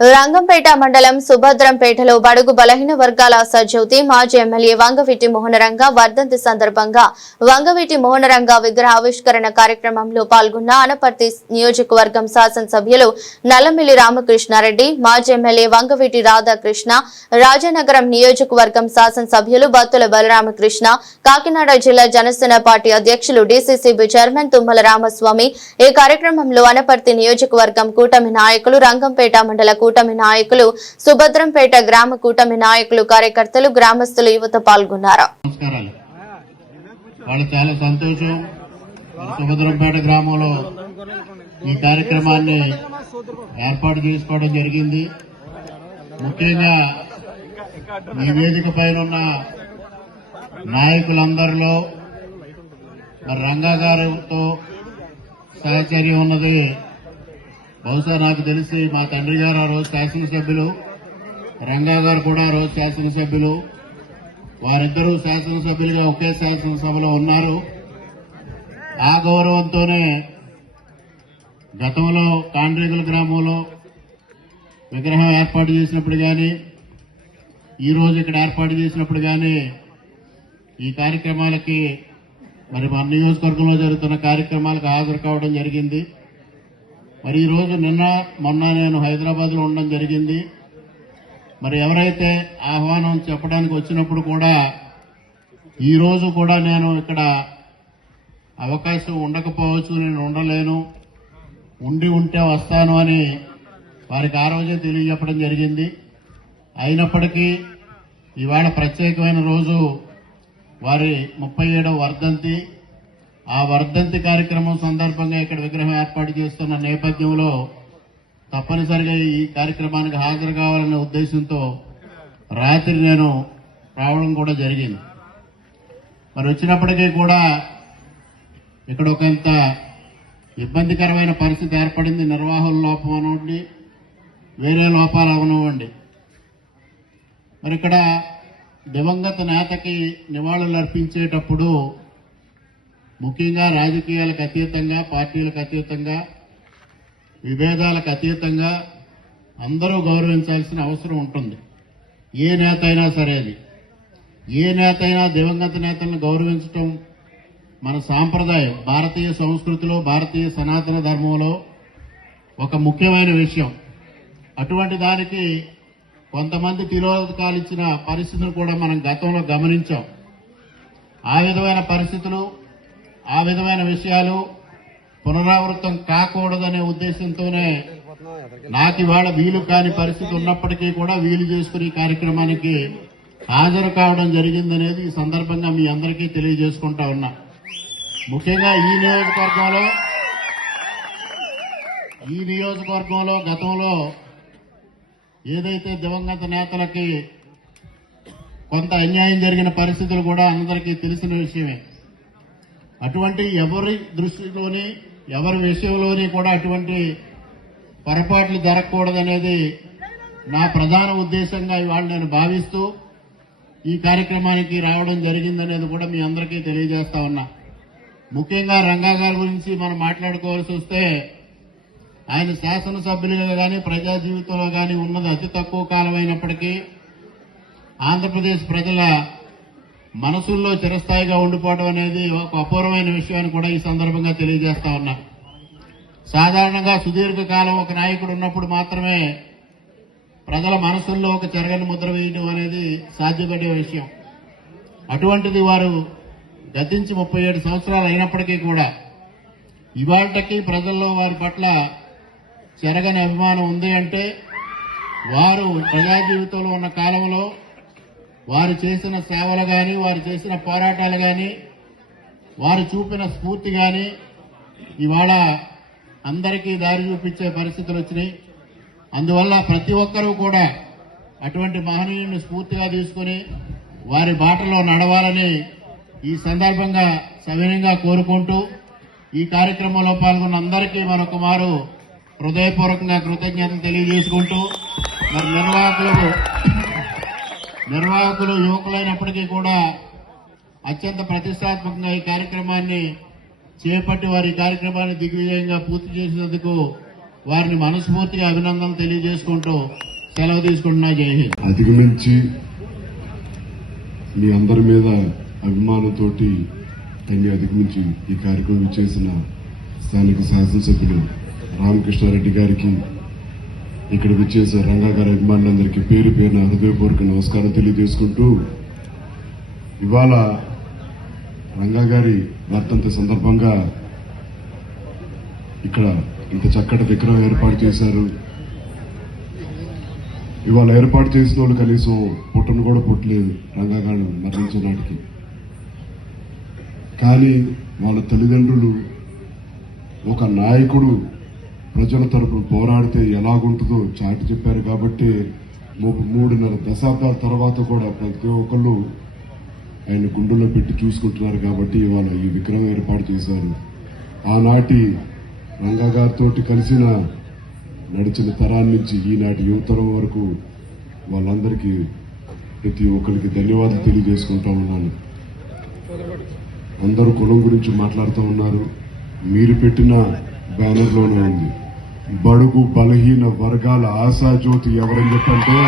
రంగంపేట మండలం సుభద్రంపేటలో బడుగు బలహీన వర్గాల ఆశాజ్యోతి మాజీ ఎమ్మెల్యే వంగవీటి మోహనరంగ వర్ధంతి సందర్భంగా వంగవీటి మోహనరంగ విగ్రహ ఆవిష్కరణ కార్యక్రమంలో పాల్గొన్న అనపర్తి నియోజకవర్గం శాసనసభ్యులు నల్లమిల్లి రామకృష్ణారెడ్డి, మాజీ ఎమ్మెల్యే వంగవీటి రాధాకృష్ణ, రాజనగరం నియోజకవర్గం శాసనసభ్యులు బత్తుల బలరామకృష్ణ, కాకినాడ జిల్లా జనసేన పార్టీ అధ్యక్షులు డీసీసీబీ చైర్మన్ తుమ్మల రామస్వామి. ఈ కార్యక్రమంలో అనపర్తి నియోజకవర్గం కూటమి నాయకులు, రంగంపేట మండల కూటమి నాయకులు, సుభద్రంపేట గ్రామ కూటమి నాయకులు, కార్యకర్తలు, గ్రామస్తులు, యువత పాల్గొన్నారు. చాలా సంతోషం. సుభద్రంపేట గ్రామంలో ఈ కార్యక్రమాన్ని ఏర్పాటు చేసుకోవడం జరిగింది. ముఖ్యంగా ఈ వేదిక పైన ఉన్న నాయకులందరిలో మరి రంగా గారితో సహచర్యం ఉన్నది. బహుశా నాకు తెలిసి మా తండ్రి గారు ఆ రోజు శాసనసభ్యులు, రంగా గారు కూడా ఆ రోజు శాసనసభ్యులు. వారిద్దరూ శాసనసభ్యులుగా ఒకే శాసనసభలో ఉన్నారు. ఆ గౌరవంతోనే గతంలో కాండ్రేగుల గ్రామంలో విగ్రహం ఏర్పాటు చేసినప్పుడు కానీ, ఈ రోజు ఇక్కడ ఏర్పాటు చేసినప్పుడు కానీ ఈ కార్యక్రమాలకి మరి మన నియోజకవర్గంలో జరుగుతున్న కార్యక్రమాలకు హాజరు కావడం జరిగింది. మరి ఈ రోజు మొన్న నేను హైదరాబాద్ లో ఉండడం జరిగింది. మరి ఎవరైతే ఆహ్వానం చెప్పడానికి వచ్చినప్పుడు కూడా ఈ రోజు కూడా నేను ఇక్కడ అవకాశం ఉండకపోవచ్చు, నేను ఉండలేను, ఉంటే వస్తాను అని వారికి ఆ రోజే తెలియజెప్పడం జరిగింది. అయినప్పటికీ ఇవాళ ప్రత్యేకమైన రోజు వారి 37వ వర్ధంతి. ఆ వర్ధంతి కార్యక్రమం సందర్భంగా ఇక్కడ విగ్రహం ఏర్పాటు చేస్తున్న నేపథ్యంలో తప్పనిసరిగా ఈ కార్యక్రమానికి హాజరు కావాలనే ఉద్దేశంతో రాత్రి నేను రావడం కూడా జరిగింది. మరి వచ్చినప్పటికీ కూడా ఇక్కడ ఒకంత ఇబ్బందికరమైన పరిస్థితి ఏర్పడింది. నిర్వాహకుల లోపం అవనివ్వండి, వేరే లోపాలు అవనివ్వండి. మరి ఇక్కడ దివంగత నేతకి నివాళులు అర్పించేటప్పుడు ముఖ్యంగా రాజకీయాలకు అతీతంగా, పార్టీలకు అతీతంగా, విభేదాలకు అతీతంగా అందరూ గౌరవించాల్సిన అవసరం ఉంటుంది. ఏ నేత అయినా సరే, ఏ నేత అయినా దివంగత నేతలను గౌరవించడం మన సాంప్రదాయం. భారతీయ సంస్కృతిలో, భారతీయ సనాతన ధర్మంలో ఒక ముఖ్యమైన విషయం. అటువంటి దానికి కొంతమంది తిలోదకాలు ఇచ్చిన పరిస్థితులు కూడా మనం గతంలో గమనించాం. ఆ విధమైన పరిస్థితులు, ఆ విధమైన విషయాలు పునరావృతం కాకూడదనే ఉద్దేశంతోనే నాకు ఇవాళ వీలు కాని పరిస్థితి ఉన్నప్పటికీ కూడా వీలు చేసుకుని కార్యక్రమానికి హాజరు కావడం జరిగిందనేది ఈ సందర్భంగా మీ అందరికీ తెలియజేసుకుంటా ఉన్నా. ముఖ్యంగా ఈ నియోజకవర్గంలో గతంలో ఏదైతే దివంగత నేతలకి కొంత అన్యాయం జరిగిన పరిస్థితులు కూడా అందరికీ తెలిసిన విషయమే. అటువంటి ఎవరి దృష్టిలోని, ఎవరి విషయంలోని కూడా అటువంటి పొరపాట్లు జరగకూడదనేది నా ప్రధాన ఉద్దేశంగా ఇవాళ నేను భావిస్తూ ఈ కార్యక్రమానికి రావడం జరిగిందనేది కూడా మీ అందరికీ తెలియజేస్తా ఉన్నా. ముఖ్యంగా రంగా గారి గురించి మనం మాట్లాడుకోవాల్సి వస్తే ఆయన శాసనసభ్యులుగా కానీ, ప్రజా జీవితంలో కానీ ఉన్నది అతి తక్కువ కాలం అయినప్పటికీ ఆంధ్రప్రదేశ్ ప్రజల మనసుల్లో చిరస్థాయిగా ఉండిపోవడం అనేది ఒక అపూర్వమైన విషయాన్ని కూడా ఈ సందర్భంగా తెలియజేస్తా ఉన్నా. సాధారణంగా సుదీర్ఘకాలం ఒక నాయకుడు ఉన్నప్పుడు మాత్రమే ప్రజల మనసుల్లో ఒక చెరగని ముద్ర వేయడం అనేది సాధ్యపడే విషయం. అటువంటిది వారు గతించి 37 సంవత్సరాలు అయినప్పటికీ కూడా ఇవాళకి ప్రజల్లో వారి పట్ల చెరగని అభిమానం ఉంది అంటే వారు ప్రజా జీవితంలో ఉన్న కాలంలో వారు చేసిన సేవలు కానీ, వారు చేసిన పోరాటాలు కానీ, వారు చూపిన స్ఫూర్తి కానీ ఇవాళ అందరికీ దారి చూపించే పరిస్థితులు వచ్చినాయి. అందువల్ల ప్రతి ఒక్కరూ కూడా అటువంటి మహనీయుని స్ఫూర్తిగా తీసుకుని వారి బాటలో నడవాలని ఈ సందర్భంగా సవినయంగా కోరుకుంటూ ఈ కార్యక్రమంలో పాల్గొన్న అందరికీ మరొక మారు హృదయపూర్వకంగా కృతజ్ఞతలు తెలియజేసుకుంటూ మరి నిర్వాహకులు యువకులైనప్పటికీ కూడా అత్యంత ప్రతిష్టాత్మకంగా ఈ కార్యక్రమాన్ని చేపట్టి వారి కార్యక్రమాన్ని దిగ్విజయంగా పూర్తి చేసినందుకు వారిని మనస్ఫూర్తిగా అభినందనలు తెలియజేసుకుంటూ సెలవు తీసుకుంటున్నా. జై హింద్. అధిగమించి మీ అందరి మీద అభిమానంతో అన్ని అధిగమించి ఈ కార్యక్రమం చేసిన స్థానిక శాసనసభ్యులు రామకృష్ణారెడ్డి గారికి, ఇక్కడ విచ్చేసిన రంగా గారి అభిమానులందరికీ పేరు పేరున హృదయపూర్వక నమస్కారం తెలియజేసుకుంటూ, ఇవాళ రంగా గారి వర్ధంతి సందర్భంగా ఇక్కడ ఇంత చక్కటి విగ్రహం ఏర్పాటు చేశారు. ఇవాళ ఏర్పాటు చేసిన వాళ్ళు కనీసం పుట్టను కూడా పుట్టలేదు రంగా గారు మరణించిన నాటికి. కానీ వాళ్ళ తల్లిదండ్రులు ఒక నాయకుడు ప్రజల తరపున పోరాడితే ఎలాగుంటుందో చాటి చెప్పారు. కాబట్టి 3.5 దశాబ్దాల తర్వాత కూడా ప్రతి ఒక్కళ్ళు ఆయన గుండెల్లో పెట్టి చూసుకుంటున్నారు. కాబట్టి ఇవాళ ఈ విగ్రహం ఏర్పాటు చేశారు. ఆనాటి రంగా గారితో కలిసిన నడిచిన తరాల నుంచి ఈనాటి యువతరం వరకు వాళ్ళందరికీ ప్రతి ఒక్కరికి ధన్యవాదాలు తెలియజేసుకుంటా ఉన్నాను. అందరూ కులం గురించి మాట్లాడుతూ ఉన్నారు. మీరు పెట్టిన బ్యానర్లోనే ఉంది, బడుగు బలహీన వర్గాల ఆశాజ్యోతి ఎవరని చెప్పంటే